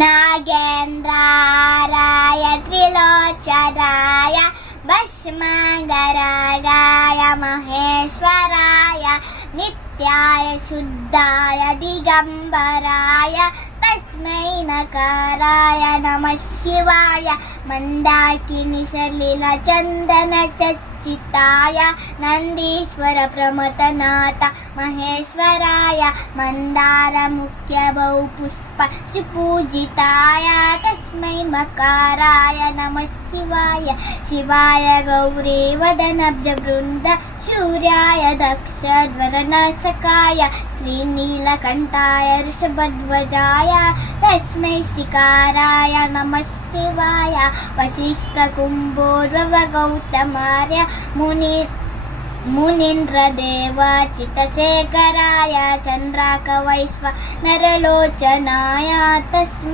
नागेन्द्राय त्रिलोचनाय भस्माङ्गरागाय महेश्वराय नित्याय शुद्धाय दिगम्बराय तस्मै नकाराय नमः शिवाय मन्दाकिनी सलिलचन्दन चर्चिताय नन्दीश्वर प्रमथनाथ महेश्वराय मन्दार मुख्य बहुपुष्प सुपूजिताय तस्मै मकाराय नमः शिवाय शिवाय गौरी वदनब्ज वृन्द सूर्याय दक्षध्वरनाशकाय श्रीनीलकण्ठाय ऋषभध्वजाय तस्मै शिकाराय नमः शिवाय वसिष्ठकुम्भोर्वव गौतमार्य मुनीन्द्रदेव चितशेखराय चन्द्राकवैश्व नरलोचनाय तस्मै